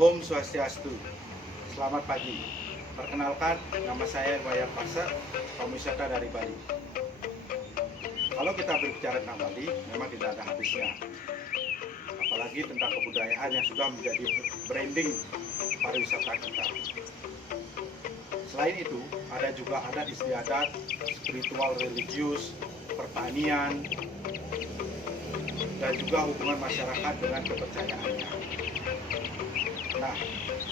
Om Swastiastu. Selamat pagi. Perkenalkan, nama saya Wayan Pasar, pewisata dari Bali. Kalau kita berbicara tentang Bali, memang tidak ada habisnya. Apalagi tentang kebudayaan yang sudah menjadi branding pariwisata kita. Selain itu, ada juga adat istiadat, spiritual religius, pertanian, dan juga hubungan masyarakat dengan kepercayaannya. Nah,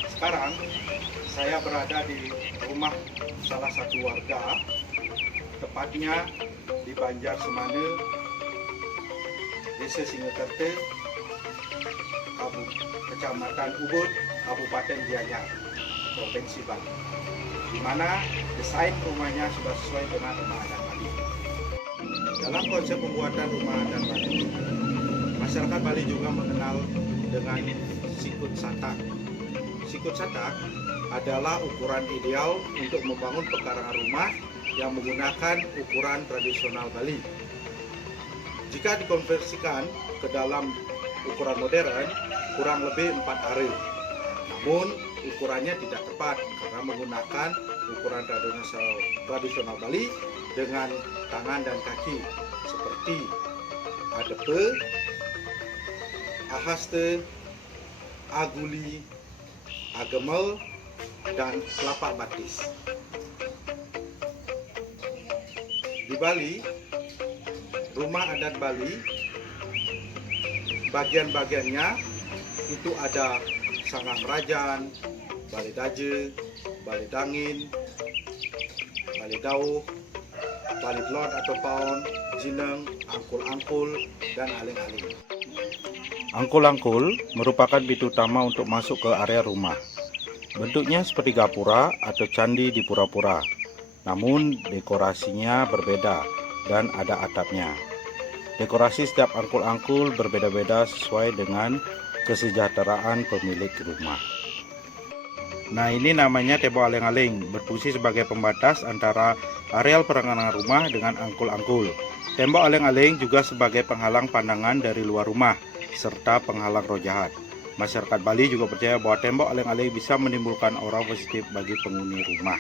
sekarang saya berada di rumah salah satu warga, tepatnya di Banjar Semane, Desa Singakerta, Kecamatan Ubud, Kabupaten Gianyar, Provinsi Bali, di mana desain rumahnya sudah sesuai dengan rumah adat Bali. Dalam konsep pembuatan rumah adat Bali, masyarakat Bali juga mengenal dengan sikut satak. Sikut satak adalah ukuran ideal untuk membangun pekarangan rumah yang menggunakan ukuran tradisional Bali. Jika dikonversikan ke dalam ukuran modern, kurang lebih 4 are. Namun ukurannya tidak tepat karena menggunakan ukuran tradisional Bali dengan tangan dan kaki seperti adepe, ahaste, aguli, agemel, dan telapak batis. Di Bali, rumah adat Bali, bagian-bagiannya itu ada Sangam Rajan, Bali Daje, Bali Dangin, Bali Dauh, Bali Dlot atau Paun, Jineng, Angkul-Angkul, dan Aling-Aling. Angkul-angkul merupakan pintu utama untuk masuk ke area rumah. Bentuknya seperti gapura atau candi di pura-pura, namun dekorasinya berbeda dan ada atapnya. Dekorasi setiap angkul-angkul berbeda-beda sesuai dengan kesejahteraan pemilik rumah. Nah, ini namanya tembok aling-aling, berfungsi sebagai pembatas antara areal peranan rumah dengan angkul-angkul. Tembok aling-aling juga sebagai penghalang pandangan dari luar rumah, serta penghalang roh jahat. Masyarakat Bali juga percaya bahwa tembok aling-aling bisa menimbulkan aura positif bagi penghuni rumah.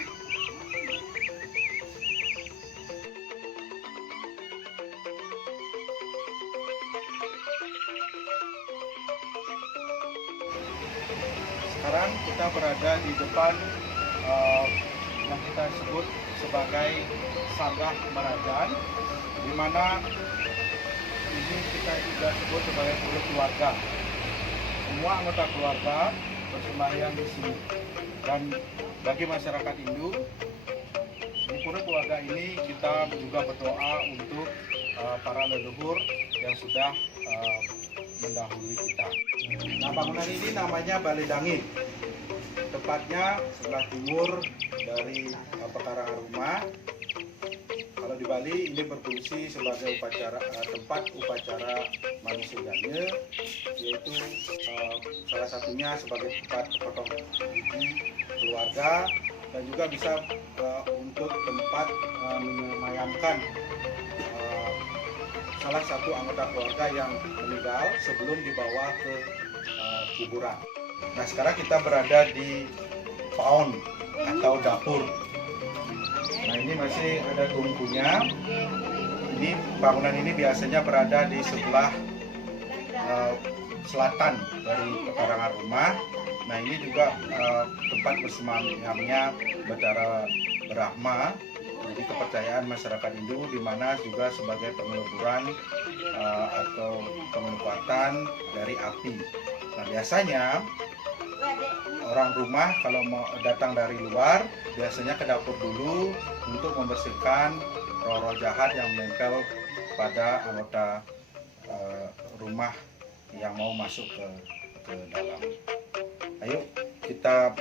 Sekarang kita berada di depan yang kita sebut sebagai Sanggah Merajan, di mana ini kita juga sebut sebagai pura keluarga. Semua anggota keluarga bersembahyang di sini. Dan bagi masyarakat Hindu, di pura keluarga ini kita juga berdoa untuk para leluhur yang sudah mendahului kita. Nah, bangunan ini namanya Bali Dangin. Tepatnya sebelah timur dari pekarangan rumah. Kalau di Bali ini berfungsi sebagai tempat upacara manusianya, yaitu salah satunya sebagai tempat potong gigi keluarga, dan juga bisa untuk tempat menyemayamkan salah satu anggota keluarga yang meninggal sebelum dibawa ke kuburan. Nah, sekarang kita berada di paon atau dapur. Nah, ini masih ada tungkunya. Ini bangunan ini biasanya berada di sebelah selatan dari pekarangan rumah. Nah, ini juga tempat bersemayamnya Bathara Brahma. Jadi kepercayaan masyarakat Hindu, di mana juga sebagai pengeluburan atau penglibatan dari api. Nah, biasanya orang rumah kalau mau datang dari luar, biasanya ke dapur dulu untuk membersihkan roh-roh jahat yang menempel pada anggota rumah yang mau masuk ke dalam. Ayo kita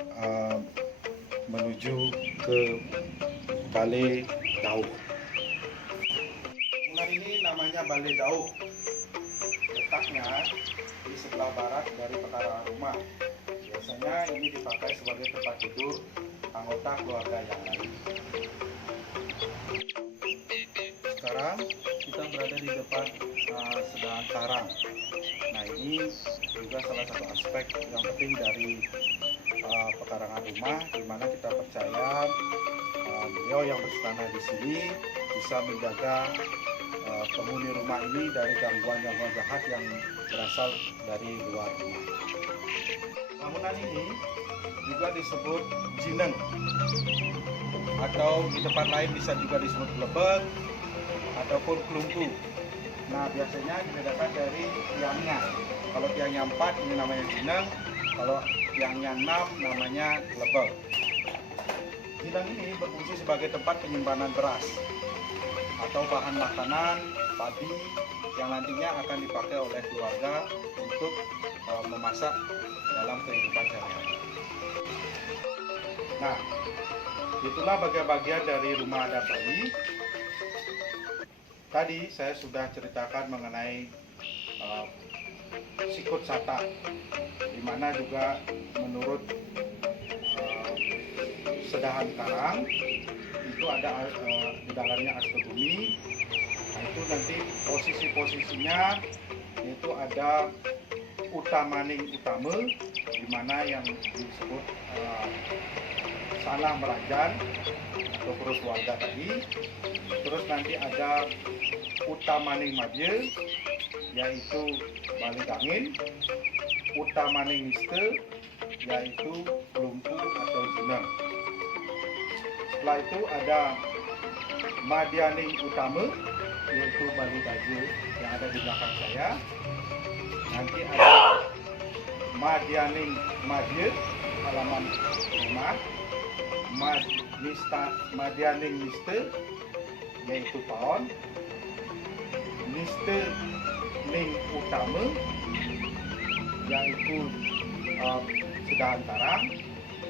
menuju ke Balai Dauh. Bangunan ini namanya Balai Dauh. Letaknya di sebelah barat dari pekarangan rumah. Biasanya ini dipakai sebagai tempat tidur anggota keluarga yang lain. sekarang kita berada di depan Sedahan Tarang. Nah, ini juga salah satu aspek yang penting dari pekarangan rumah, di mana kita percaya beliau yang bertanah di sini bisa menjaga penghuni rumah ini dari gangguan-gangguan jahat yang berasal dari luar rumah. Bangunan ini juga disebut jineng, atau di tempat lain bisa juga disebut glebek ataupun kelumpu. Nah, biasanya dibedakan dari tiangnya. Kalau tiangnya 4 ini namanya jineng, kalau tiangnya 6 namanya glebek. Jineng ini berfungsi sebagai tempat penyimpanan beras atau bahan makanan padi yang nantinya akan dipakai oleh keluarga untuk memasak dalam kehidupan sehari-hari. Nah, itulah bagian-bagian dari rumah adat Bali. Tadi saya sudah ceritakan mengenai sikut satak, di mana juga menurut Sedahan Tarang itu ada di dalamnya Astagumi. Nah, itu nanti posisi-posisinya itu ada Utamaning Utama, di mana yang disebut Salah Merajan atau perut warga tadi. Terus nanti ada Utamaning Madya, yaitu Bali Dangin. Utamaning Niste, yaitu Kelumpu atau Jineng. Setelah itu ada Madyaning Utama, yaitu Bali Daje yang ada di belakang saya. Nanti ada Madyaning Madya, halaman rumah. Madyaning Niste, yaitu Paon. Niste Ning Utama, yaitu Sedahan Tarang.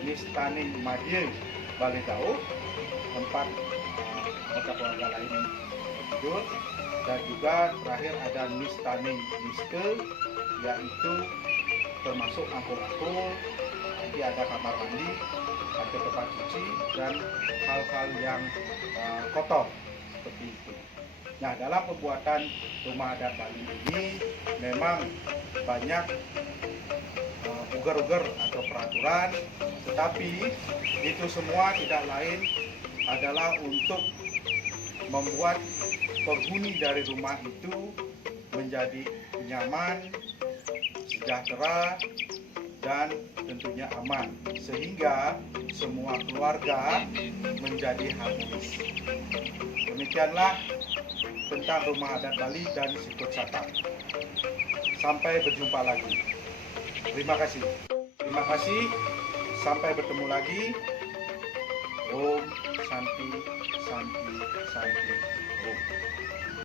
Nistaning Madya, Bali Dauh, tempat anggota keluarga lain tidur. Dan juga terakhir ada Nistaning Niste, yaitu termasuk angkul-angkul, nanti ada kamar mandi, ada tempat cuci, dan hal-hal yang kotor seperti itu. Nah, dalam pembuatan rumah adat Bali ini memang banyak ugar-ugar atau peraturan, tetapi itu semua tidak lain adalah untuk membuat penghuni dari rumah itu menjadi nyaman, sejahtera, dan tentunya aman, sehingga semua keluarga menjadi harmonis. Demikianlah tentang rumah adat Bali dan sikut satak. Sampai berjumpa lagi. Terima kasih. Sampai bertemu lagi. Om Santi Santi Santi Om.